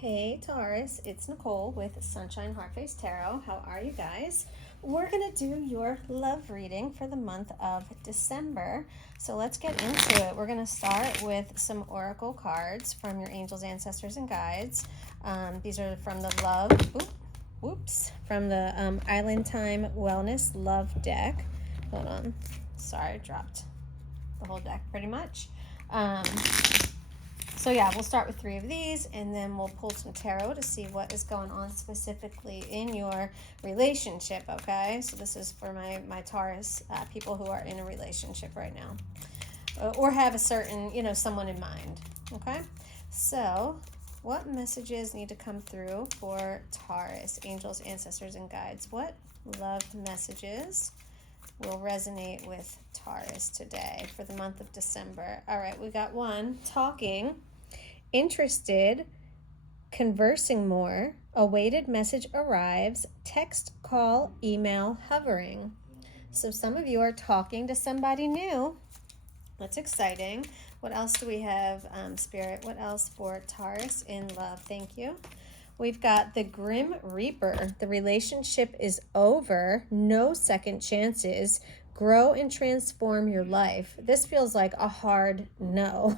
Hey Taurus, it's Nicole with Sunshine Heartface Tarot. How are you guys? We're going to do your love reading for the month of December. So let's get into it. We're going to start with some oracle cards from your angels, ancestors, and guides. These are from the from the Island Time Wellness Love deck. Hold on. Sorry, I dropped the whole deck pretty much. So yeah, we'll start with 3 of these, and then we'll pull some tarot to see what is going on specifically in your relationship, okay? So this is for my Taurus people who are in a relationship right now, or have a certain, someone in mind, okay? So what messages need to come through for Taurus, angels, ancestors, and guides? What loved messages will resonate with Taurus today for the month of December? All right, we got one, talking, interested, conversing more, awaited message arrives, text, call, email, hovering. So some of you are talking to somebody new. That's exciting. What else do we have, Spirit? What else for Taurus in love? Thank you. We've got the Grim Reaper. The relationship is over. No second chances. Grow and transform your life. This feels like a hard no.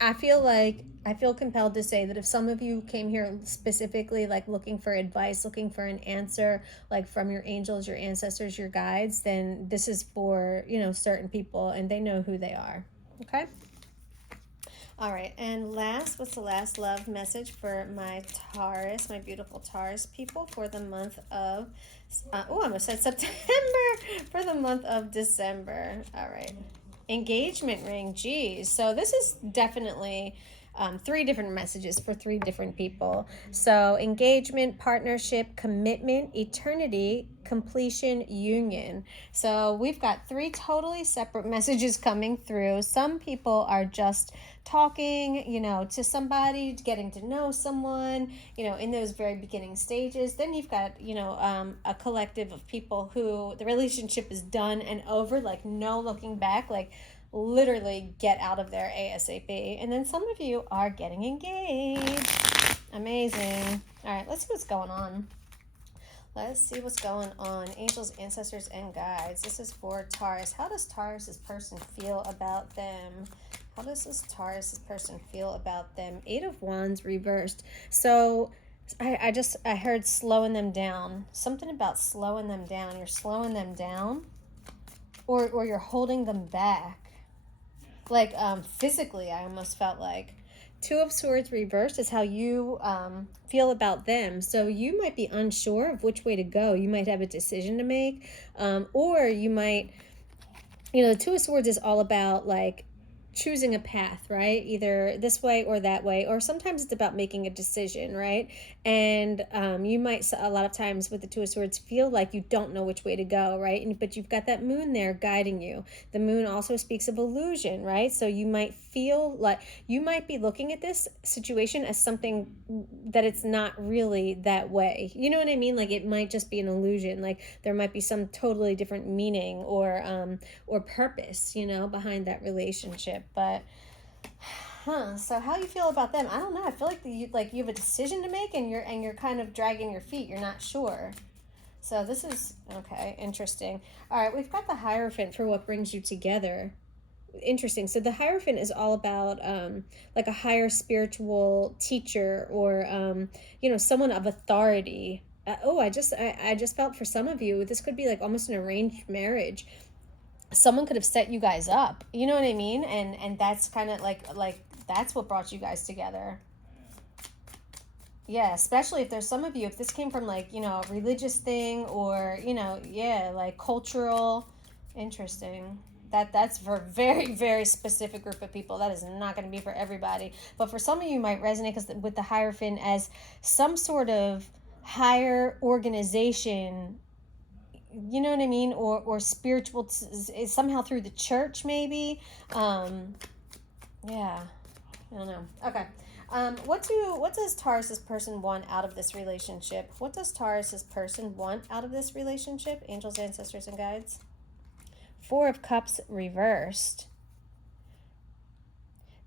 I feel compelled to say that if some of you came here specifically like looking for advice, looking for an answer, like from your angels, your ancestors, your guides, then this is for, certain people, and they know who they are. Okay? All right, and what's the last love message for my Taurus, my beautiful Taurus people for the month of, I almost said September, for the month of December. All right, engagement ring, geez. So this is definitely 3 different messages for 3 different people. So engagement, partnership, commitment, eternity, completion, union. So we've got 3 totally separate messages coming through. Some people are just talking, to somebody, getting to know someone, in those very beginning stages. Then you've got, a collective of people who the relationship is done and over, like no looking back, like literally get out of there ASAP. And then some of you are getting engaged. Amazing. All right, let's see what's going on. Let's see what's going on. Angels, ancestors, and guides. This is for Taurus. How does Taurus's person feel about them? How does this Taurus's person feel about them? 8 of Wands reversed. So I heard slowing them down. Something about slowing them down. You're slowing them down, or you're holding them back. Like physically, I almost felt like. 2 of Swords reversed is how you feel about them. So you might be unsure of which way to go. You might have a decision to make, or you might, the 2 of Swords is all about like choosing a path, right? Either this way or that way, or sometimes it's about making a decision, right? And you might, a lot of times with the 2 of Swords, feel like you don't know which way to go, right? But you've got that moon there guiding you. The moon also speaks of illusion, right? So you might feel like you might be looking at this situation as something that it's not really that way. You know what I mean? Like it might just be an illusion. Like there might be some totally different meaning or purpose, behind that relationship. But so how you feel about them? I don't know. I feel like you have a decision to make, and you're kind of dragging your feet. You're not sure. So this is okay, interesting. All right, we've got the Hierophant for what brings you together. Interesting. So the Hierophant is all about like a higher spiritual teacher, or someone of authority. I just felt for some of you this could be like almost an arranged marriage. Someone could have set you guys up, you know what I mean, and that's kind of like that's what brought you guys together. Yeah, especially if there's some of you, if this came from like a religious thing, or like cultural. Interesting. That's for a very, very specific group of people. That is not going to be for everybody, but for some of you might resonate because with the Hierophant as some sort of higher organization, you know what I mean, or spiritual, somehow through the church maybe. Yeah, I don't know. Okay. What does Taurus's person want out of this relationship? What does Taurus's person want out of this relationship? Angels, ancestors, and guides. 4 of Cups reversed.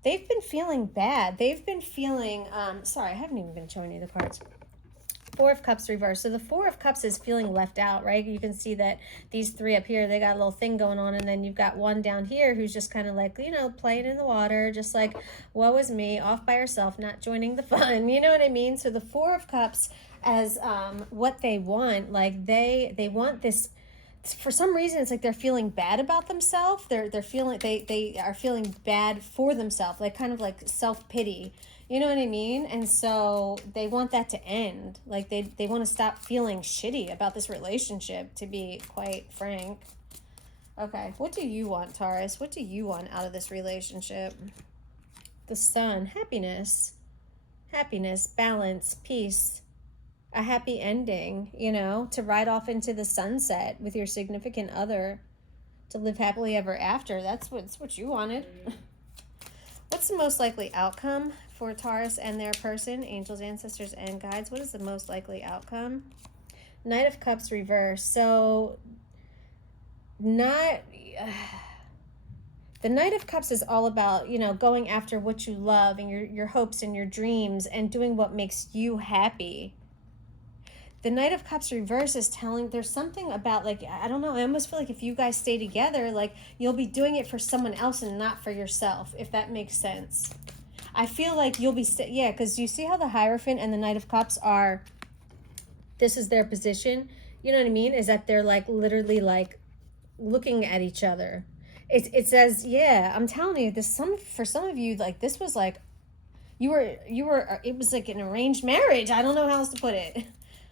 They've been feeling bad. They've been feeling, sorry, I haven't even been showing you the cards. Four of Cups reversed. So the Four of Cups is feeling left out, right? You can see that these three up here, they got a little thing going on. And then you've got one down here who's just kind of like, you know, playing in the water, just like, woe is me, off by herself, not joining the fun. You know what I mean? So the Four of Cups as what they want, like they want this. For some reason, it's like they're feeling bad about themselves. They're feeling they are feeling bad for themselves, like kind of like self-pity. You know what I mean? And so they want that to end. Like they want to stop feeling shitty about this relationship, to be quite frank. Okay, what do you want, Taurus? What do you want out of this relationship? The Sun, happiness. Happiness, balance, peace, a happy ending, you know, to ride off into the sunset with your significant other, to live happily ever after. That's what you wanted. What's the most likely outcome for Taurus and their person, angels, ancestors, and guides? What is the most likely outcome? Knight of Cups reverse. So not the Knight of Cups is all about, you know, going after what you love and your hopes and your dreams and doing what makes you happy. The Knight of Cups reverse is telling, there's something about, like, I don't know, I almost feel like if you guys stay together, like, you'll be doing it for someone else and not for yourself, if that makes sense. I feel like you'll be, yeah, because you see how the Hierophant and the Knight of Cups are, this is their position, you know what I mean, is that they're, like, literally, like, looking at each other. It says, yeah, I'm telling you, for some of you, like, this was, like, you were, it was, like, an arranged marriage. I don't know how else to put it.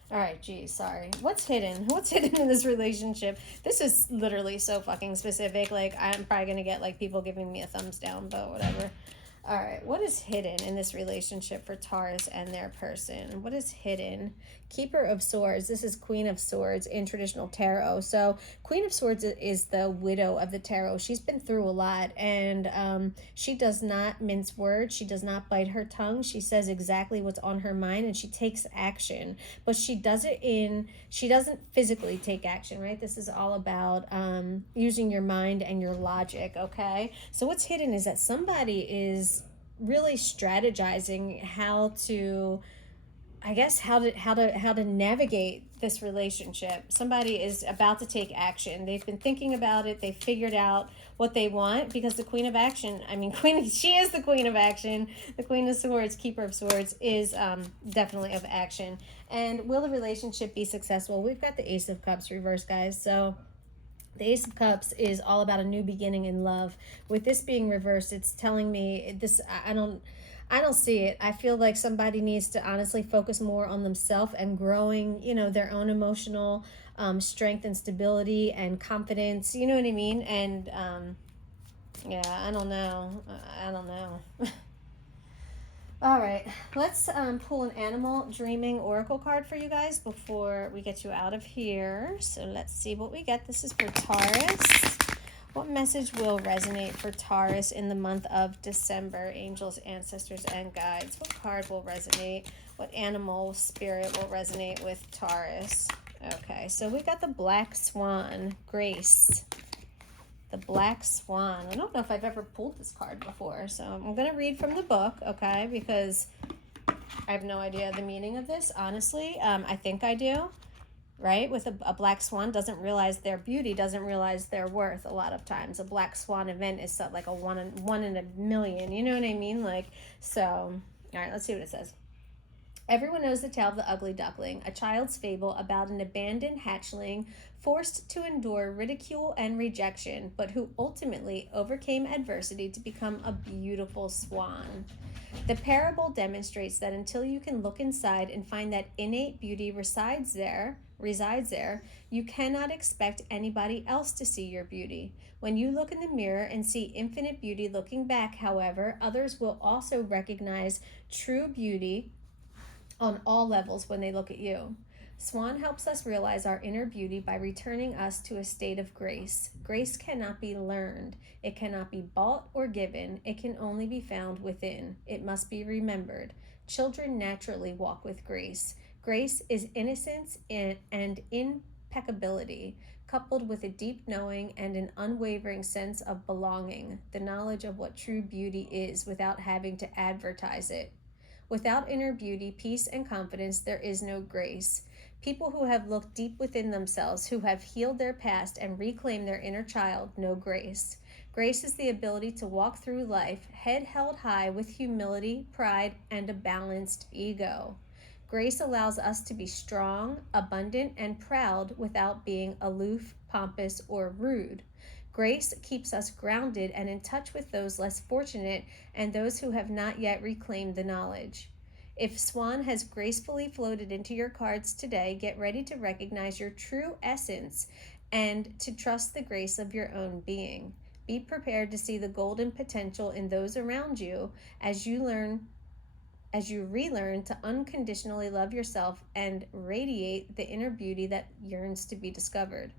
All right, geez, sorry. What's hidden? What's hidden in this relationship? This is literally so fucking specific. Like, I'm probably going to get, like, people giving me a thumbs down, but whatever. All right, what is hidden in this relationship for Taurus and their person? What is hidden? Keeper of Swords. This is Queen of Swords in traditional tarot. So Queen of Swords is the widow of the tarot. She's been through a lot, and she does not mince words. She does not bite her tongue. She says exactly what's on her mind, and she takes action. But she does it she doesn't physically take action, right? This is all about using your mind and your logic, okay? So what's hidden is that somebody is really strategizing how to, I guess, how to navigate this relationship. Somebody is about to take action. They've been thinking about it. They figured out what they want, because the Queen of Action, she is the Queen of Action. The Queen of Swords, Keeper of Swords, is definitely of action. And will the relationship be successful? We've got the Ace of Cups reversed, guys. So the Ace of Cups is all about a new beginning in love. With this being reversed, it's telling me this. I don't see it. I feel like somebody needs to honestly focus more on themselves and growing, you know, their own emotional strength and stability and confidence. You know what I mean? And yeah, I don't know. All right, let's pull an animal dreaming oracle card for you guys before we get you out of here. So let's see what we get. This is for Taurus. What message will resonate for Taurus in the month of December? Angels, ancestors, and guides. What card will resonate? What animal spirit will resonate with Taurus? Okay, so we got the Black Swan, Grace. The Black Swan. I don't know if I've ever pulled this card before, so I'm going to read from the book, okay, because I have no idea the meaning of this, honestly. I think I do, right? With a black swan doesn't realize their beauty, doesn't realize their worth a lot of times. A black swan event is like a one in a million, you know what I mean? Like, so, all right, let's see what it says. Everyone knows the tale of the ugly duckling, a child's fable about an abandoned hatchling forced to endure ridicule and rejection, but who ultimately overcame adversity to become a beautiful swan. The parable demonstrates that until you can look inside and find that innate beauty resides there, you cannot expect anybody else to see your beauty. When you look in the mirror and see infinite beauty looking back, however, others will also recognize true beauty on all levels when they look at you. Swan helps us realize our inner beauty by returning us to a state of grace. Grace cannot be learned. It cannot be bought or given. It can only be found within. It must be remembered. Children naturally walk with grace. Grace is innocence and impeccability, coupled with a deep knowing and an unwavering sense of belonging, the knowledge of what true beauty is without having to advertise it. Without inner beauty, peace, and confidence, there is no grace. People who have looked deep within themselves, who have healed their past and reclaimed their inner child, know grace. Grace is the ability to walk through life, head held high with humility, pride, and a balanced ego. Grace allows us to be strong, abundant, and proud without being aloof, pompous, or rude. Grace keeps us grounded and in touch with those less fortunate and those who have not yet reclaimed the knowledge. If Swan has gracefully floated into your cards today, get ready to recognize your true essence and to trust the grace of your own being. Be prepared to see the golden potential in those around you as you relearn to unconditionally love yourself and radiate the inner beauty that yearns to be discovered.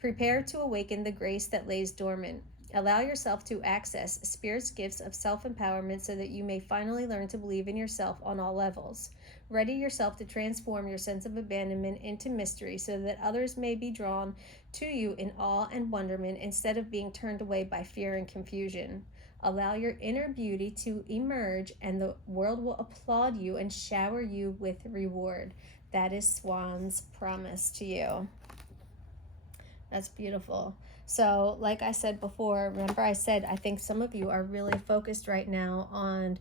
Prepare to awaken the grace that lays dormant. Allow yourself to access Spirit's gifts of self-empowerment so that you may finally learn to believe in yourself on all levels. Ready yourself to transform your sense of abandonment into mystery so that others may be drawn to you in awe and wonderment instead of being turned away by fear and confusion. Allow your inner beauty to emerge and the world will applaud you and shower you with reward. That is Swan's promise to you. That's beautiful. So like I said before, remember I said I think some of you are really focused right now on,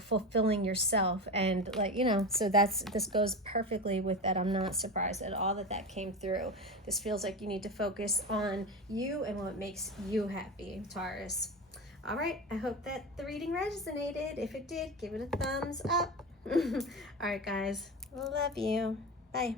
fulfilling yourself, and so this goes perfectly with that. I'm not surprised at all that came through. This feels like you need to focus on you and what makes you happy, Taurus. All right, I hope that the reading resonated. If it did, give it a thumbs up. All right, guys, love you. Bye.